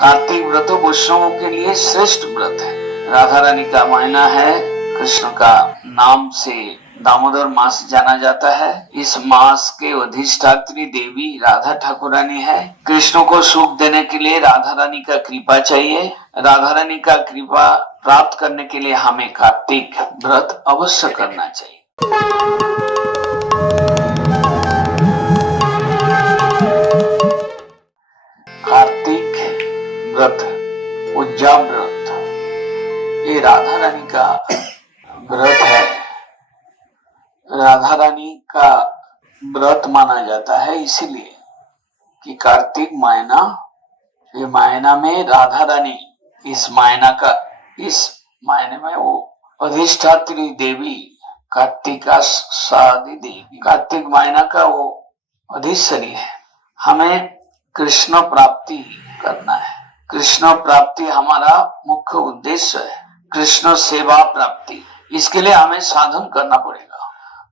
कार्तिक व्रत वैष्णवों के लिए श्रेष्ठ व्रत है। राधा रानी का महीना है। कृष्ण का नाम से दामोदर मास जाना जाता है। इस मास के अधिष्ठात्री देवी राधा ठाकुरानी है। कृष्ण को सुख देने के लिए राधा रानी का कृपा चाहिए। राधा रानी का कृपा प्राप्त करने के लिए हमें कार्तिक व्रत अवश्य करना चाहिए। कार्तिक व्रत, उज्जा व्रत, ये राधा रानी का व्रत है। राधा रानी का व्रत माना जाता है इसीलिए कि कार्तिक महीना, ये महीना में राधा रानी इस महीने में वो अधिष्ठात्री देवी कार्तिका सादी देवी, कार्तिक महीना का वो अधिश्वरी है। हमें कृष्ण प्राप्ति करना है। कृष्ण प्राप्ति हमारा मुख्य उद्देश्य है। कृष्ण सेवा प्राप्ति, इसके लिए हमें साधन करना पड़ेगा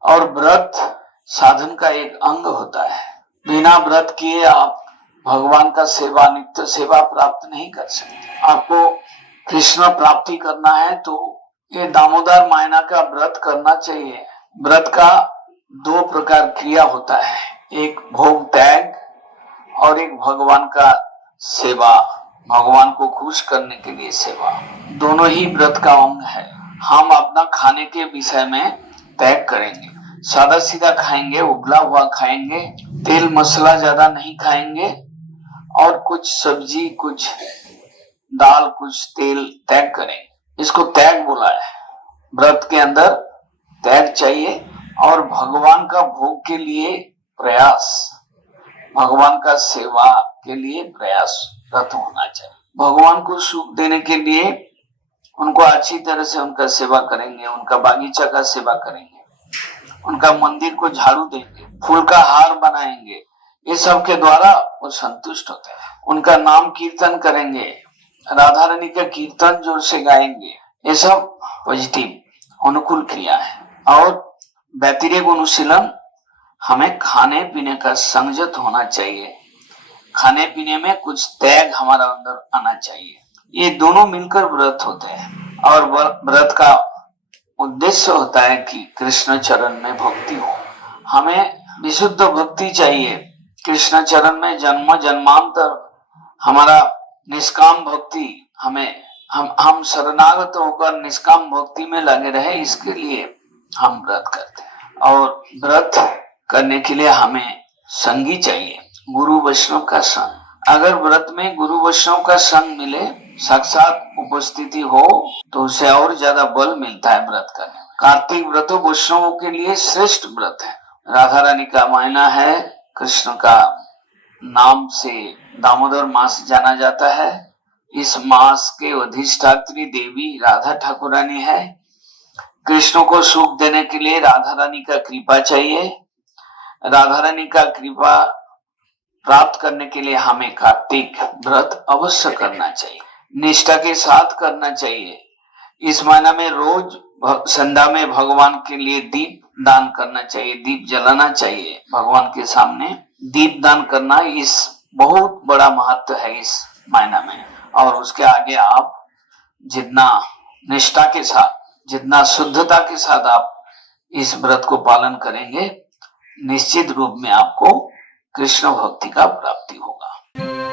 और व्रत साधन का एक अंग होता है। बिना व्रत किए आप भगवान का सेवा, नित्य सेवा प्राप्त नहीं कर सकते। आपको कृष्ण प्राप्ति करना है तो ये दामोदर महीना का व्रत करना चाहिए। व्रत का दो प्रकार क्रिया होता है, एक भोग त्याग और एक भगवान का सेवा, भगवान को खुश करने के लिए सेवा। दोनों ही व्रत का अंग है। हम अपना खाने के विषय में त्याग करेंगे, सादा सीधा खाएंगे, उबला हुआ खाएंगे, तेल मसाला ज्यादा नहीं खाएंगे और कुछ सब्जी, कुछ दाल, कुछ तेल त्याग करेंगे। इसको त्याग बोला है। व्रत के अंदर त्याग चाहिए और भगवान का भोग के लिए प्रयास, भगवान का सेवा के लिए प्रयास रत होना चाहिए। भगवान को सुख देने के लिए उनको अच्छी तरह से उनका सेवा करेंगे, उनका बागीचा का सेवा करेंगे, उनका मंदिर को झाड़ू देंगे, फूल का हार बनाएंगे, ये सब के द्वारा वो संतुष्ट होते हैं। उनका नाम कीर्तन करेंगे, राधा रानी का कीर्तन जोर से गाएंगे, ये सब पॉजिटिव अनुकूल क्रिया है। और व्यतिरेक अनुशीलन, हमें खाने पीने का संयत होना चाहिए। खाने पीने में कुछ त्याग हमारा अंदर आना चाहिए। ये दोनों मिलकर व्रत होते हैं और व्रत का उद्देश्य होता है कि कृष्ण चरण में भक्ति हो। हमें विशुद्ध भक्ति चाहिए। कृष्ण चरण में जन्म जन्मांतर हमारा निष्काम भक्ति, हम शरणागत होकर निष्काम भक्ति में लगे रहे, इसके लिए हम व्रत करते हैं। और व्रत करने के लिए हमें संगी चाहिए, गुरु वैष्णव का संग। अगर व्रत में गुरु वैष्णव का संग मिले, साक्षात उपस्थिति हो, तो उसे और ज्यादा बल मिलता है व्रत करने में। कार्तिक व्रत वैष्णवों के लिए श्रेष्ठ व्रत है। राधा रानी का महीना है। कृष्ण का नाम से दामोदर मास जाना जाता है। इस मास के अधिष्ठात्री देवी राधा ठाकुरानी है। कृष्ण को सुख देने के लिए राधा रानी का कृपा चाहिए। राधा रानी का कृपा प्राप्त करने के लिए हमें कार्तिक व्रत अवश्य करना चाहिए, निष्ठा के साथ करना चाहिए। इस महीना में रोज संध्या में भगवान के लिए दीप दान करना चाहिए, दीप जलाना चाहिए। भगवान के सामने दीप दान करना इस बहुत बड़ा महत्व है इस महीना में। और उसके आगे आप जितना निष्ठा के साथ, जितना शुद्धता के साथ आप इस व्रत को पालन करेंगे, निश्चित रूप में आपको कृष्ण भक्ति का प्राप्ति होगा।